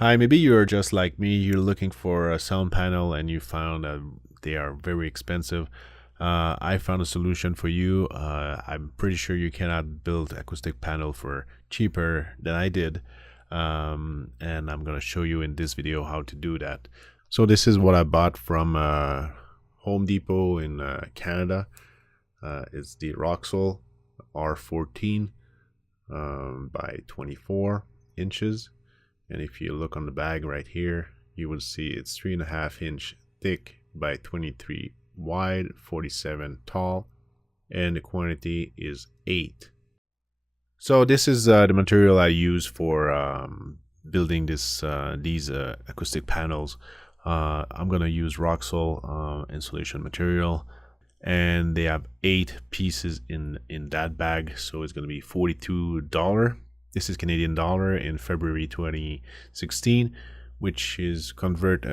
Hi, maybe you're just like me. You're looking for a sound panel and you found that they are very expensive. I found a solution for you. I'm pretty sure you cannot build acoustic panel for cheaper than I did. And I'm gonna show you in this video how to do that. So this is what I bought from Home Depot in Canada. It's the Roxel R14 by 24 inches. And if you look on the bag right here, you will see it's 3.5 inch thick by 23 wide, 47 tall, and the quantity is 8. So this is the material I use for building these acoustic panels. I'm gonna use Roxol insulation material, and they have 8 pieces in that bag, so it's gonna be $42. This is Canadian dollar in February 2016, which is convert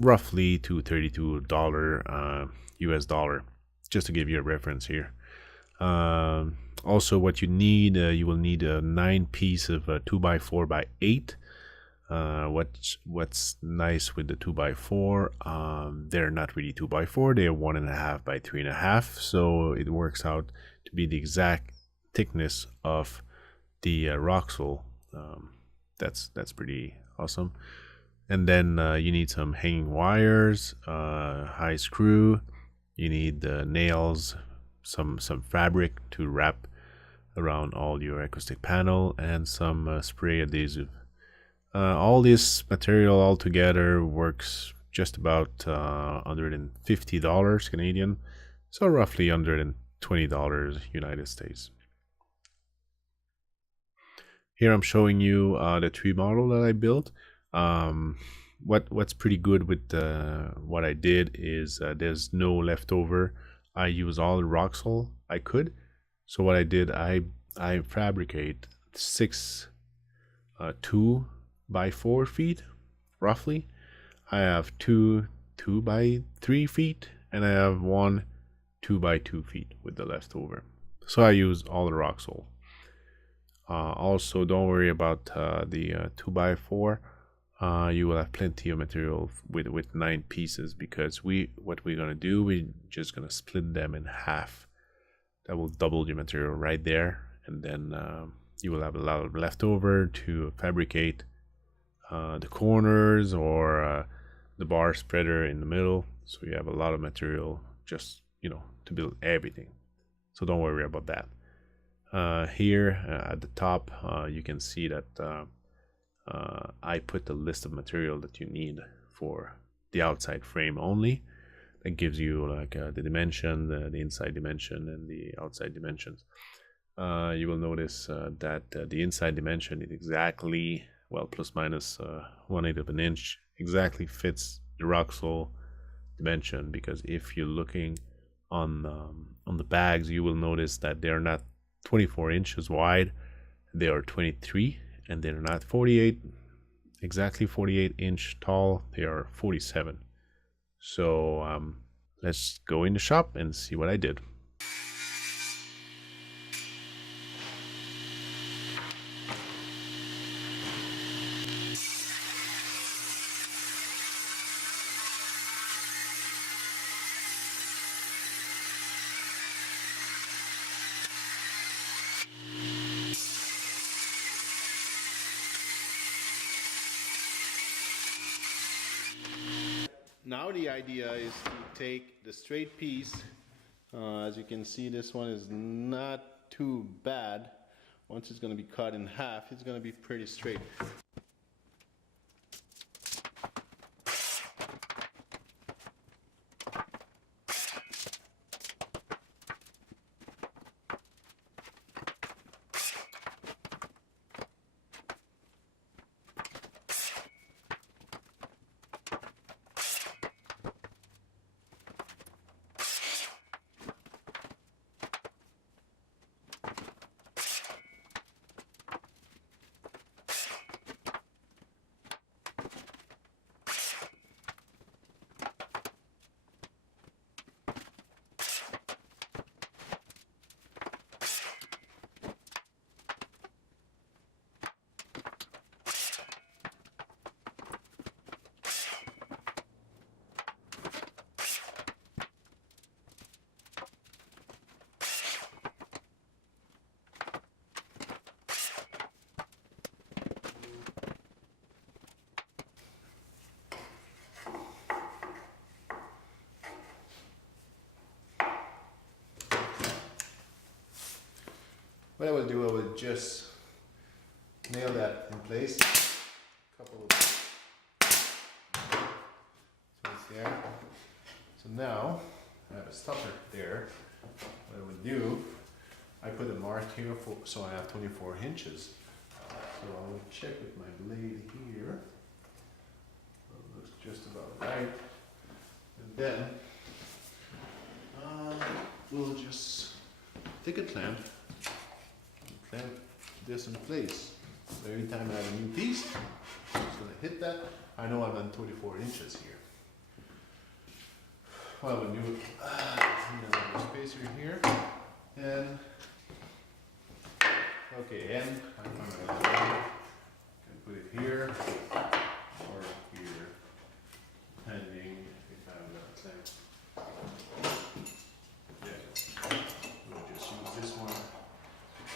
roughly to $32 US dollar, just to give you a reference here. Also, what you need, you will need a 9 piece of 2x4 by 8. What's nice with the 2x4, they're not really 2x4, they're 1.5 by 3.5, so it works out to be the exact thickness of the Roxol. That's pretty awesome. And then you need some hanging wires, high screw. You need nails, some fabric to wrap around all your acoustic panel, and some spray adhesive. All this material all together works just about $150 Canadian, so roughly $120 United States. Here I'm showing you the tree model that I built. What's pretty good with what I did is there's no leftover. I use all the Roxol I could. So what I did, I fabricate 6 2x4 feet roughly. I have 2 2x3 feet, and I have 1 2x2 feet with the leftover. So I use all the Roxol. Also, don't worry about the 2x4. You will have plenty of material with 9 pieces, because what we're gonna do, we're just gonna split them in half. That will double your material right there, and then you will have a lot of leftover to fabricate the corners or the bar spreader in the middle. So you have a lot of material just to build everything. So don't worry about that. Here at the top, you can see that I put the list of material that you need for the outside frame only. That gives you like the dimension, the inside dimension, and the outside dimensions. You will notice that the inside dimension is exactly, well, plus minus 1/8 of an inch, exactly fits the Roxol dimension. Because if you're looking on the bags, you will notice that they're not 24 inches wide, they are 23, and they're not 48, exactly 48-inch tall, they are 47. So let's go in the shop and see what I did. Now the idea is to take the straight piece. As you can see, this one is not too bad. Once it's going to be cut in half, it's going to be pretty straight. what I will do, I will just nail that in place. Couple of so it's there. So now I have a stopper there. What I will do, I put a mark here for so I have 24 inches. So I will check with my blade here. It looks just about right. And then we'll just take a clamp and clamp this in place. So every time I have a new piece, I'm just going to hit that. I know I'm on 24 inches here. Well, a new spacer here, and okay, and I'm going to put it here or here, depending if I'm going to clamp. Yeah, we'll just use this one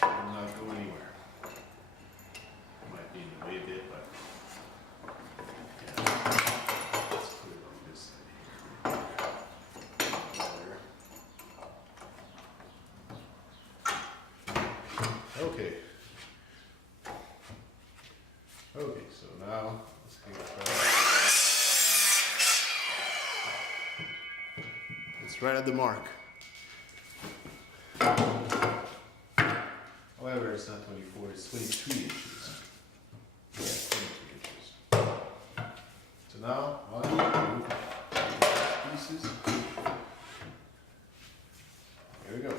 and not go anywhere. Might be in the way a bit, but yeah. Let's put it on this side here. Okay. Okay, so now let's give it a try. It's right at the mark. However, it's not 24, it's 23 inches. Yeah, 23 inches. So now, all you do, pieces. Here we go.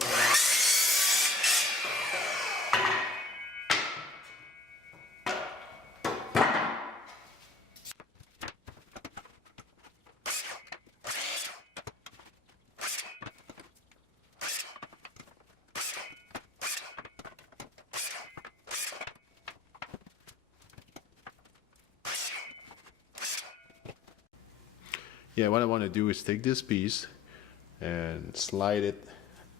Yeah, what I want to do is take this piece and slide it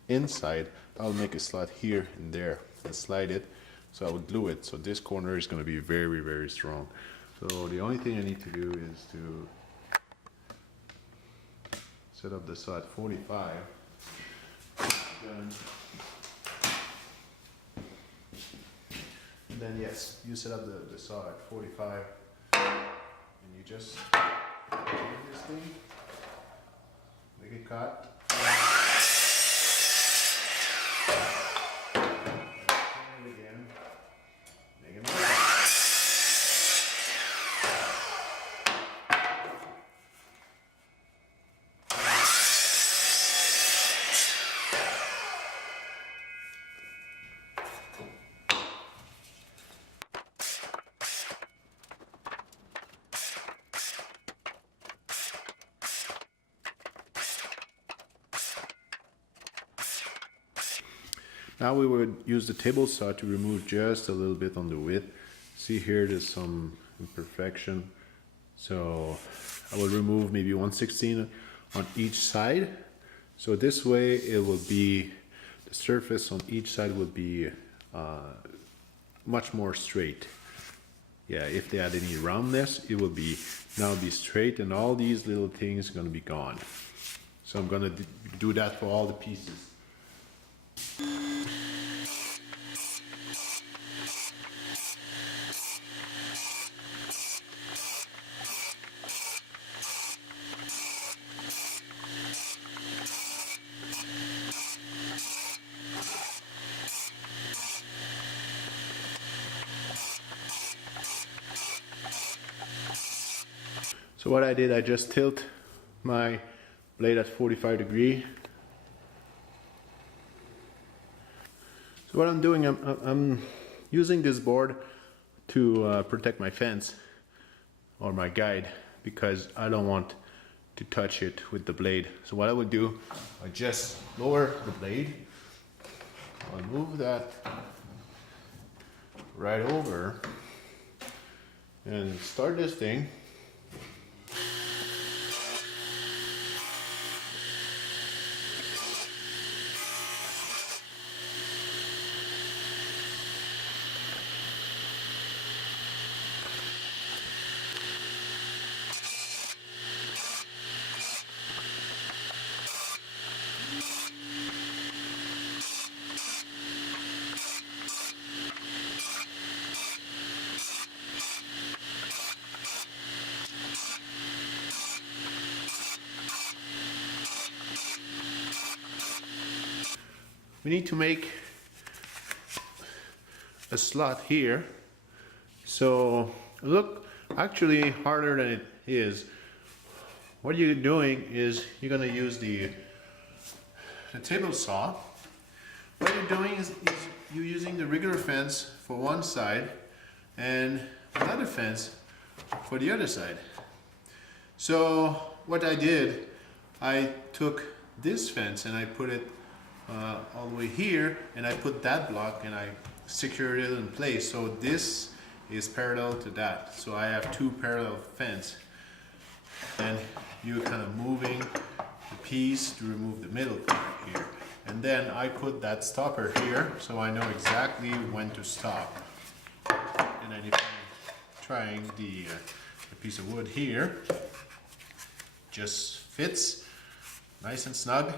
inside. I'll make a slot here and there and slide it. So I will glue it. So this corner is going to be very, very strong. So the only thing I need to do is to set up the saw at 45. And then yes, you set up the saw at 45 and you just this thing, make it cut. And again, make it cut. Now we would use the table saw to remove just a little bit on the width. See here, there's some imperfection. So I will remove maybe 1/16 on each side. So this way it will be, the surface on each side will be much more straight. Yeah, if they had any roundness, it will be now be straight and all these little things are going to be gone. So I'm going to do that for all the pieces. So what I did, I just tilt my blade at 45 degrees. So what I'm doing, I'm using this board to protect my fence or my guide because I don't want to touch it with the blade. So what I would do, I just lower the blade. I'll move that right over and start this thing. we need to make a slot here. So look, actually harder than it is. What you're doing is you're gonna use the table saw. What you're doing is you're using the regular fence for one side and another fence for the other side. So what I did, I took this fence and I put it all the way here, and I put that block and I secured it in place. So this is parallel to that. So I have two parallel fence, and you're kind of moving the piece to remove the middle part here. And then I put that stopper here, so I know exactly when to stop. And then if I'm trying the piece of wood here, just fits nice and snug.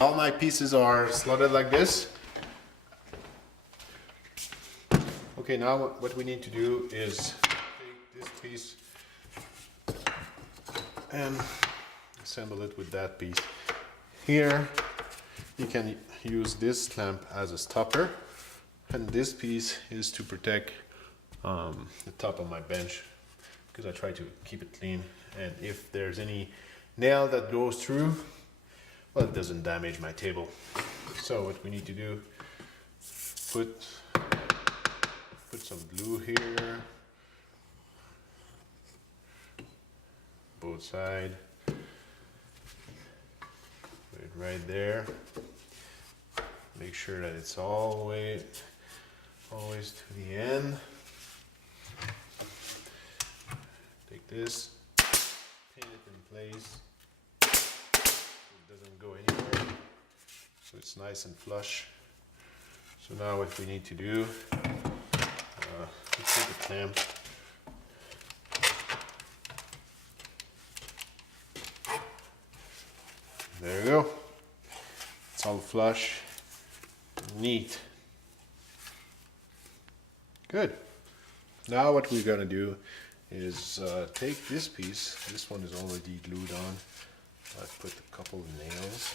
All my pieces are slotted like this. Okay, now what we need to do is take this piece and assemble it with that piece. Here you can use this clamp as a stopper, and this piece is to protect the top of my bench, because I try to keep it clean, and if there's any nail that goes through, well, it doesn't damage my table. So what we need to do, put some glue here, both sides, put it right there. Make sure that it's all the way, always to the end. Take this, pin it in place. Doesn't go anywhere, so it's nice and flush. So now what we need to do, let's take a clamp, there we go, it's all flush, neat, good. Now what we're gonna do is take this piece, this one is already glued on. I've put a couple of nails,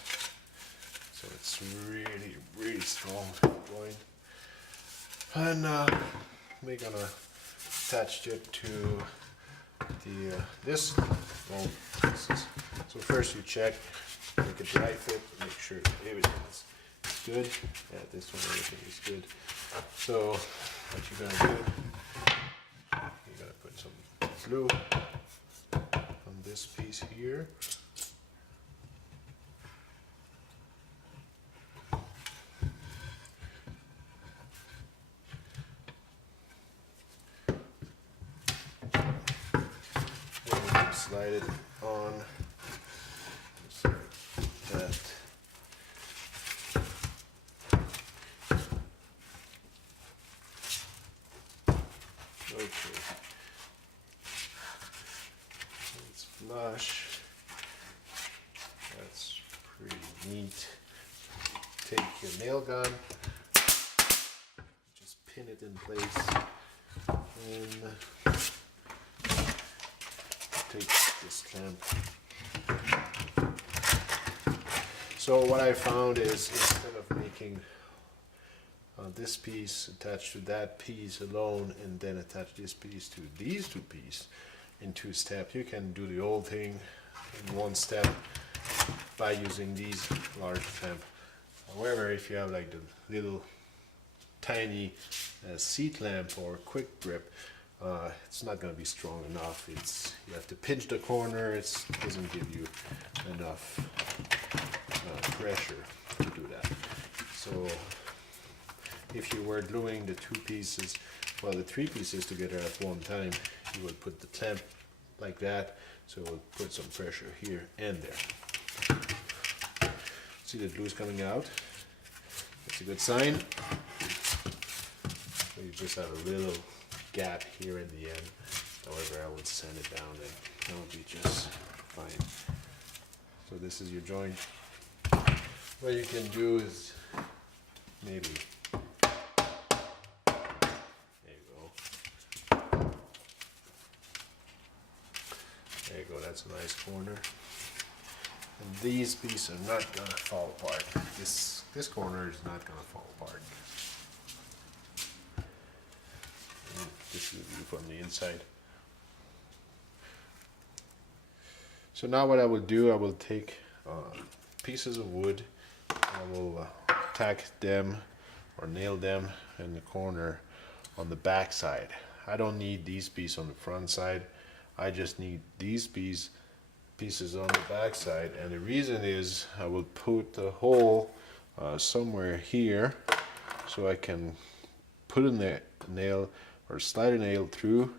so it's really strong joint. And we're gonna attach it to the this. Well, so first you check, make a dry fit, make sure everything is good. Yeah, this one everything is good. So what you're gonna do, you're gonna put some glue on this piece here. Slide it on just like that. Okay, it's flush. That's pretty neat. Take your nail gun, just pin it in place, and take this clamp, So what I found is instead of making this piece attached to that piece alone and then attach this piece to these two pieces in two steps, you can do the whole thing in one step by using these large clamp. However, if you have like the little tiny seat lamp or quick grip, it's not going to be strong enough. You have to pinch the corner. It doesn't give you enough pressure to do that. So if you were gluing the two pieces, well, the three pieces together at one time, you would put the clamp like that, so it will put some pressure here and there. See the glue is coming out? That's a good sign. So you just have a little gap here in the end. However, I would sand it down and that will be just fine. So this is your joint. What you can do is maybe, there you go. There you go, that's a nice corner. And these pieces are not gonna fall apart. This corner is not gonna fall apart. And this is the view from the inside. So now what I will do, I will take pieces of wood, I will tack them or nail them in the corner on the back side. I don't need these pieces on the front side. I just need these pieces on the back side, and the reason is I will put the hole somewhere here so I can put a nail or slide a nail through,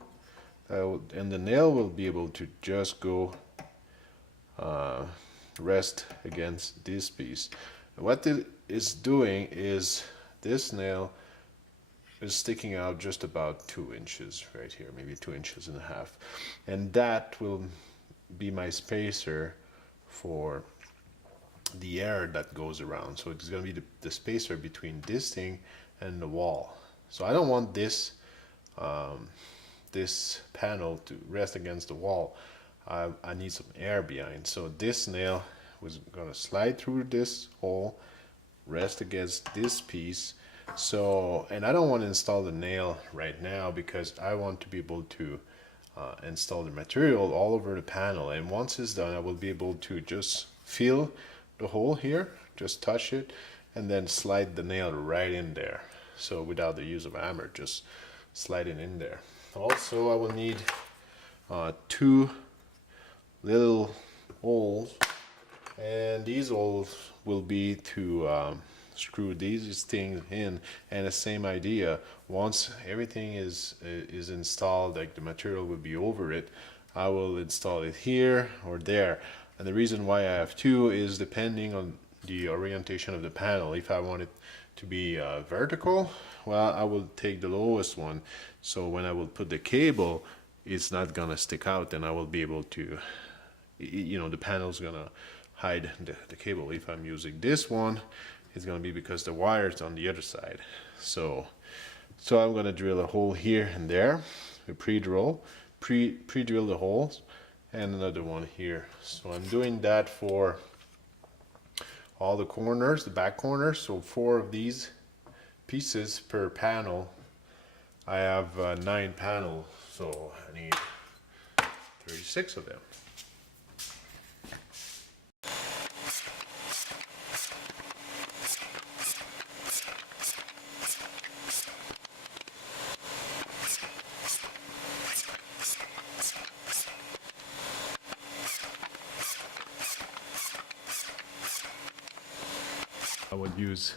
and the nail will be able to just go rest against this piece. What it is doing is this nail is sticking out just about 2 inches right here, maybe 2.5 inches, and that will be my spacer for the air that goes around. So it's going to be the spacer between this thing and the wall. So I don't want this this panel to rest against the wall. I need some air behind. So this nail was going to slide through this hole, rest against this piece. So, and I don't want to install the nail right now because I want to be able to install the material all over the panel, and once it's done I will be able to just feel the hole here, just touch it, and then slide the nail right in there. So without the use of a hammer, just slide it in there. Also I will need 2 little holes, and these holes will be to screw these things in, and the same idea, once everything is installed, like the material will be over it, I will install it here or there. And the reason why I have 2 is depending on the orientation of the panel. If I want it to be vertical, well, I will take the lowest one, so when I will put the cable, it's not gonna stick out, and I will be able to, you know, the panel's gonna hide the cable. If I'm using this one, it's going to be because the wire's on the other side. So I'm going to drill a hole here and there. We pre-drill the holes, and another one here. So I'm doing that for all the corners, the back corners. So 4 of these pieces per panel. I have 9 panels, so I need 36 of them. I would use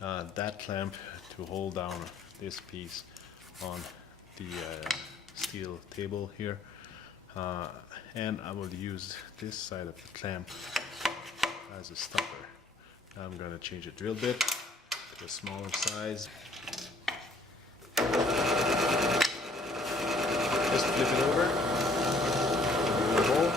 that clamp to hold down this piece on the steel table here, and I will use this side of the clamp as a stopper. I'm going to change the drill bit to a smaller size. Just flip it over, do the hole.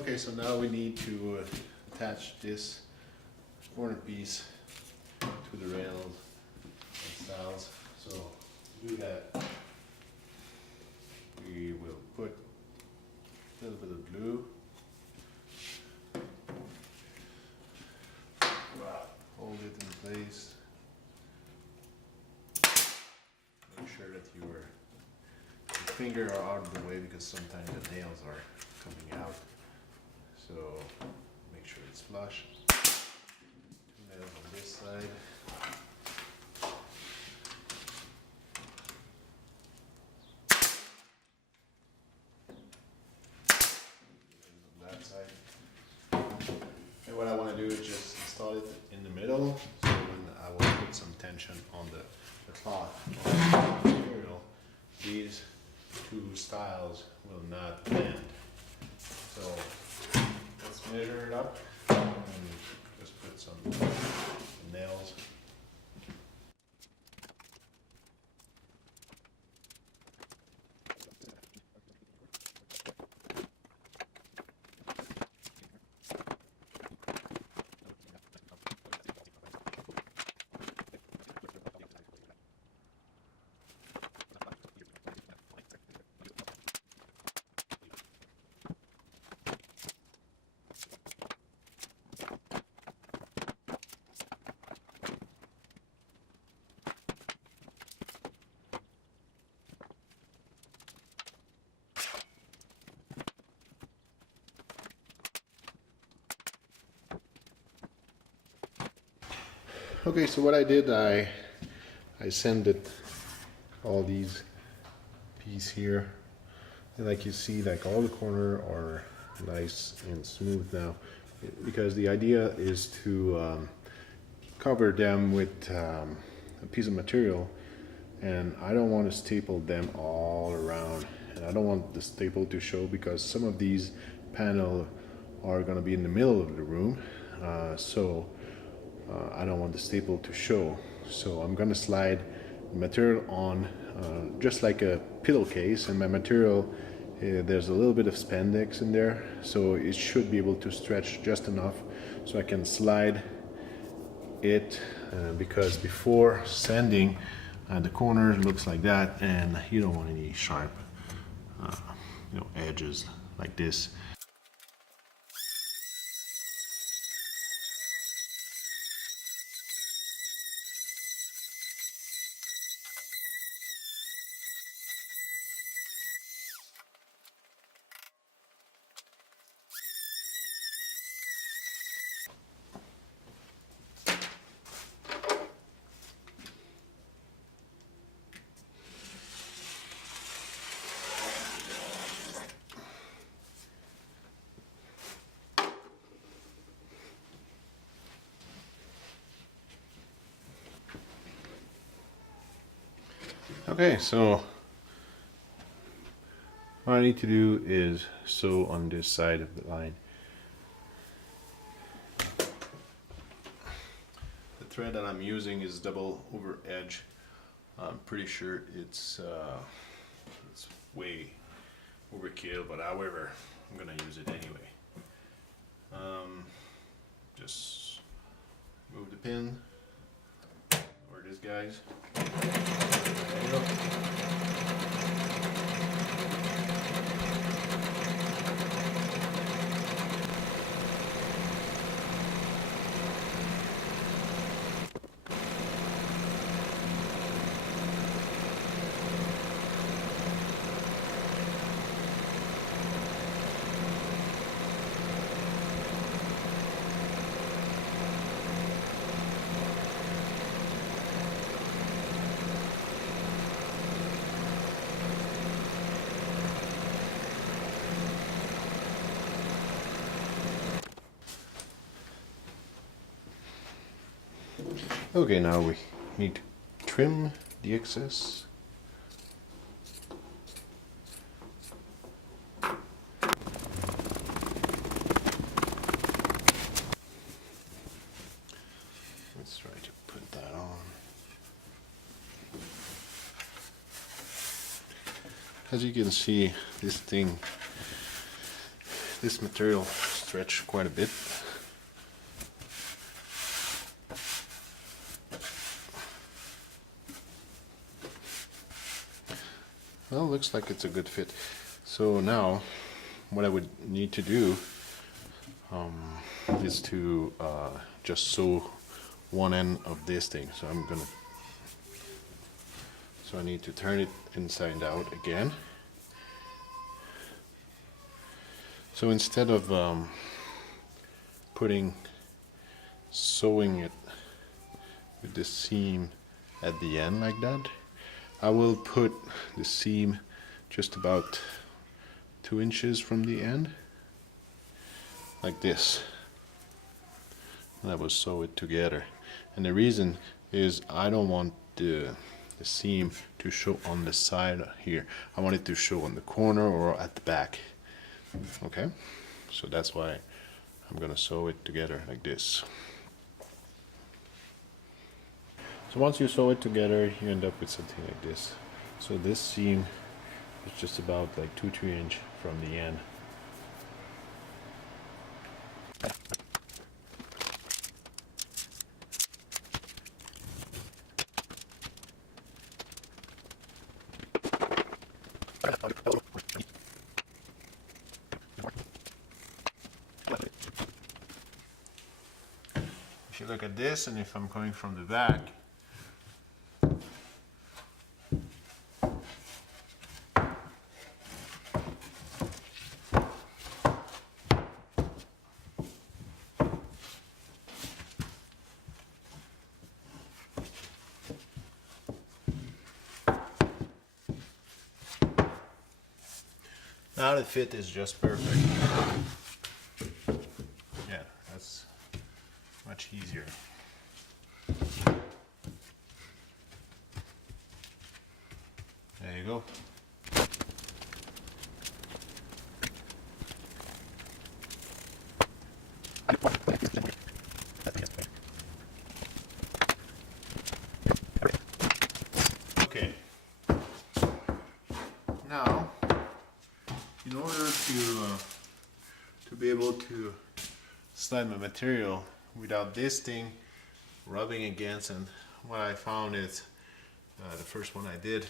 Okay, so now we need to attach this corner piece to the rail and stiles. So to do that, little bit of glue. Hold it in place. Make sure that your finger are out of the way because sometimes the nails are coming out. So make sure it's flush. Two nails on this side. On that side. And what I want to do is just install it in the middle, so when I will put some tension on the cloth or the material, these two styles will not bend. So let's measure it up and just put some nails. Okay, so what I did, I sanded all these pieces here, and like you see, like all the corners are nice and smooth now, because the idea is to cover them with a piece of material, and I don't want to staple them all around, and I don't want the staple to show because some of these panels are going to be in the middle of the room, I don't want the staple to show. So I'm going to slide the material on just like a pillowcase, and my material, there's a little bit of spandex in there, so it should be able to stretch just enough so I can slide it, because before sanding, the corner looks like that, and you don't want any sharp edges like this. Okay, so what I need to do is sew on this side of the line. The thread that I'm using is double over edge. I'm pretty sure it's way overkill, but however, I'm gonna use it anyway. Just move the pin over this, guys. There you go. Okay, now we need to trim the excess. Let's try to put that on. As you can see, this material stretched quite a bit. Well, looks like it's a good fit. So now what I would need to do is to just sew one end of this thing. So I need to turn it inside out again. So instead of sewing it with the seam at the end like that, I will put the seam just about 2 inches from the end, like this, and I will sew it together. And the reason is I don't want the seam to show on the side here. I want it to show on the corner or at the back. Okay, so that's why I'm gonna sew it together like this. So once you sew it together, you end up with something like this. So this seam is just about like 2-3 inch from the end. If you look at this, and if I'm coming from the back, now the fit is just perfect. Yeah, that's much easier. There you go. Okay. Now, in order to be able to slide my material without this thing rubbing against, and what I found is the first one I did,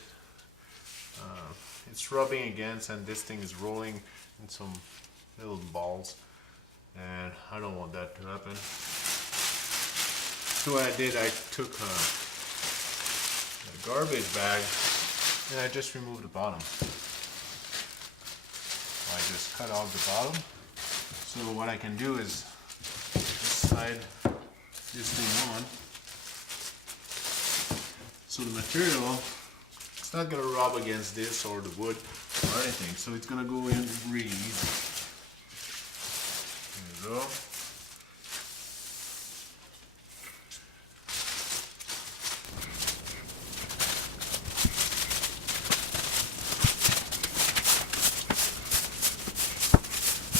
it's rubbing against and this thing is rolling in some little balls, and I don't want that to happen. So what I did, I took a garbage bag and I just removed the bottom. I just cut out the bottom. So what I can do is just slide this thing on. So the material, it's not going to rub against this or the wood or anything. So it's going to go in really easy. There you go.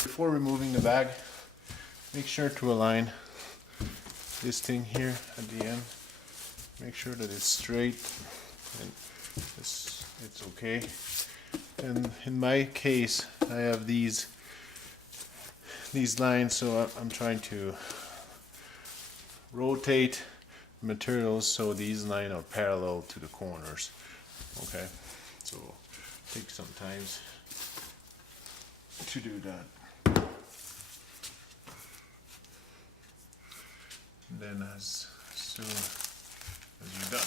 Before removing the bag, make sure to align this thing here at the end. Make sure that it's straight and it's okay. And in my case, I have these lines, so I'm trying to rotate materials so these lines are parallel to the corners. Okay, so take some time to do that. And then as soon as you're done,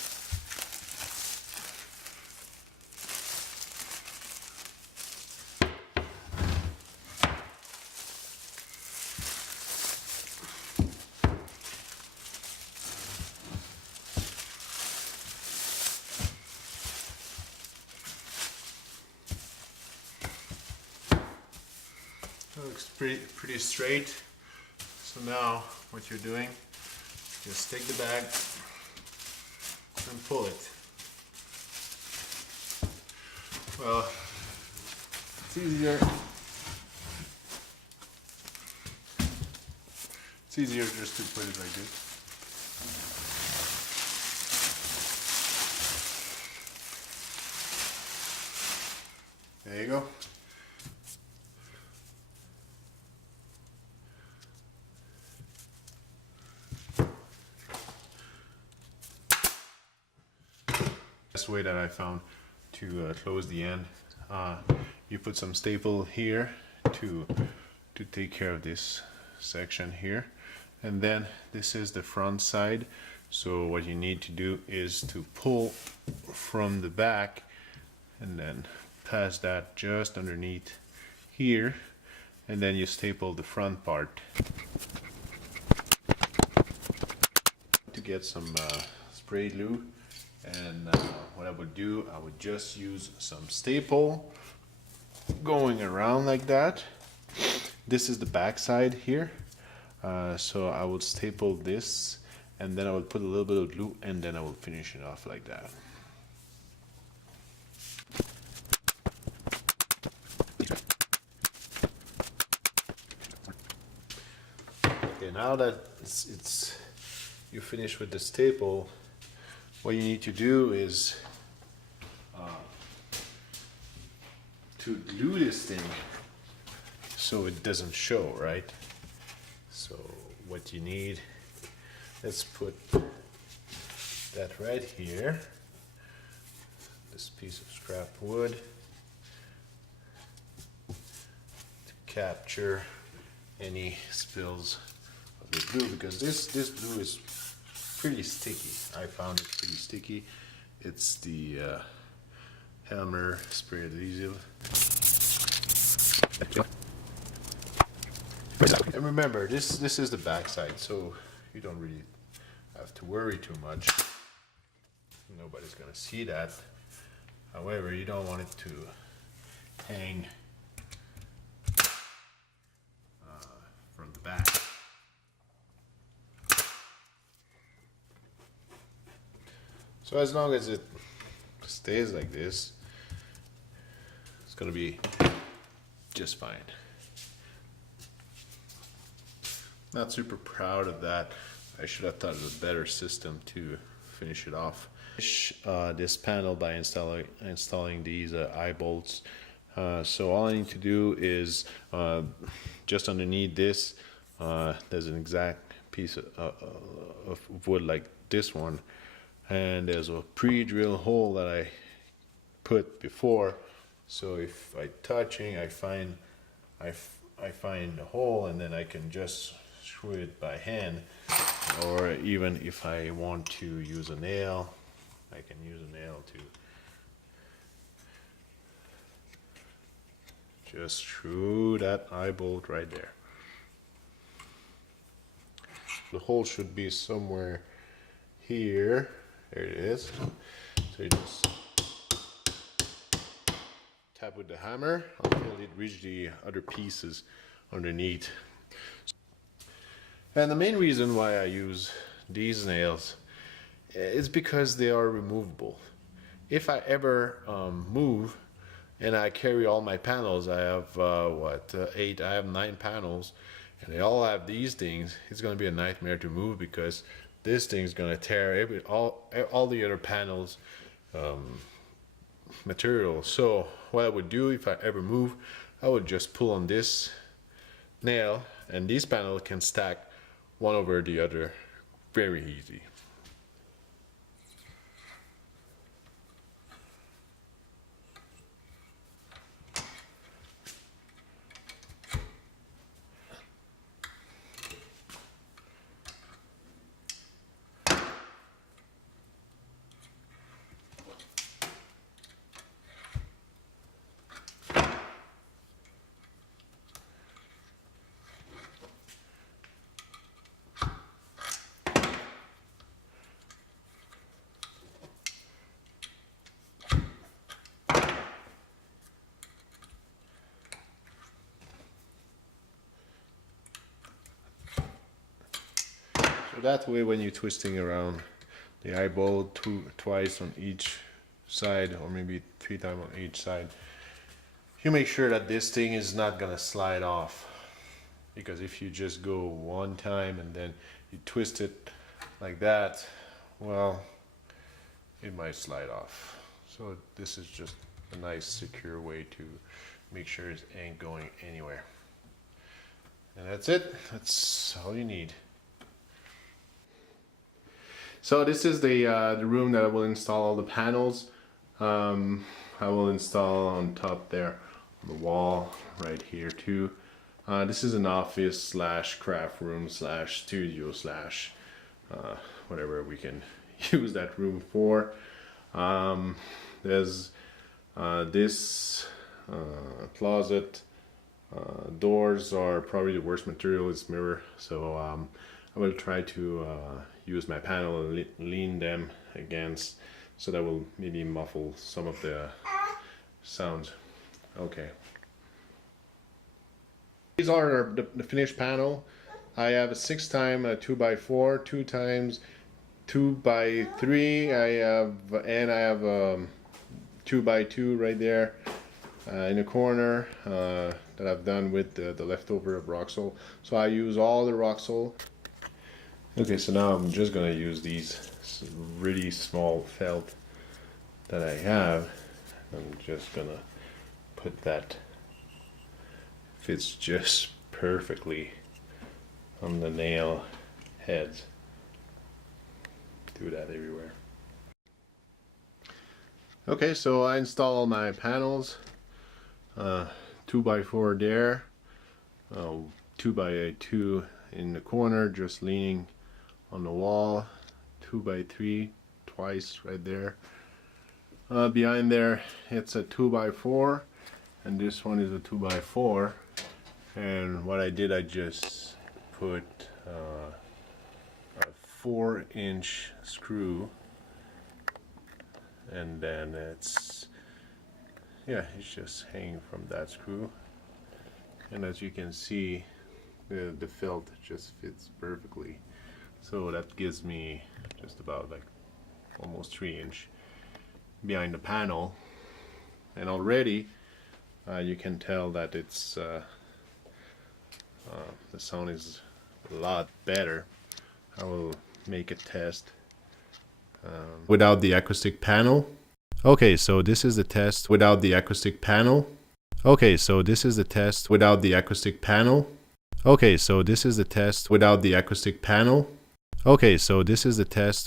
it looks pretty straight. So now what you're doing, just take the bag and pull it. Well, it's easier. It's easier just to put it like this. There you go. Best way that I found to close the end, you put some staple here to take care of this section here. And then this is the front side. So what you need to do is to pull from the back and then pass that just underneath here, and then you staple the front part. To get some spray glue, and what I would do, I would just use some staple going around like that. This is the back side here, so I would staple this, and then I would put a little bit of glue, and then I will finish it off like that. Okay, now that you finish with the staple, what you need to do is to glue this thing so it doesn't show, right? So what you need, let's put that right here, this piece of scrap wood, to capture any spills of the glue, because this glue is pretty sticky. I found it pretty sticky. It's the Helmer spray adhesive. And remember, this is the back side, so you don't really have to worry too much. Nobody's gonna see that. However, you don't want it to hang from the back. So as long as it stays like this, it's gonna be just fine. Not super proud of that. I should have thought of a better system to finish it off. This panel by installing these eye bolts. So all I need to do is just underneath this, there's an exact piece of wood like this one, and there's a pre-drill hole that I put before. So if I touching, I find the hole, and then I can just screw it by hand, or even if I want to use a nail, I can use a nail to just screw that eye bolt right there. The hole should be somewhere here. There it is. So you just tap with the hammer until it reaches the other pieces underneath. And the main reason why I use these nails is because they are removable. If I ever move and I carry all my panels, I have 8, I have 9 panels, and they all have these things, it's going to be a nightmare to move, because this thing is going to tear all the other panels material. So what I would do if I ever move, I would just pull on this nail, and these panels can stack one over the other very easy. So that way, when you're twisting around the eyeball twice on each side, or maybe 3 times on each side, you make sure that this thing is not gonna slide off. Because if you just go one time and then you twist it like that, well, it might slide off. So this is just a nice secure way to make sure it ain't going anywhere. And that's it. That's all you need. So this is the room that I will install all the panels. I will install on top there the wall right here too. This is an office slash craft room slash studio slash whatever we can use that room for. There's this closet. Doors are probably the worst material, it's mirror, so I will try to use my panel and lean them against, so that will maybe muffle some of the sounds. Okay. These are the finished panel. I have a 6x 2x4, 2x 2x3. I have 2x2 right there in the corner that I've done with the leftover of Roxol. So I use all the Roxol. Okay, so now I'm just gonna use these really small felt that I have. I'm just gonna put that, fits just perfectly on the nail heads. Do that everywhere. Okay, so I install my panels. 2x4 there, 2x2 in the corner, just leaning on the wall, 2x3 twice right there. Behind there it's a 2x4, and this one is a 2x4. And what I did, I just put a 4-inch screw, and then it's just hanging from that screw. And as you can see, the felt just fits perfectly. So that gives me just about like almost 3-inch behind the panel. And already you can tell that it's the sound is a lot better. I will make a test without the acoustic panel. Okay, so this is the test without the acoustic panel. Okay, so this is the test without the acoustic panel. Okay, so this is the test without the acoustic panel. Okay, so this is the test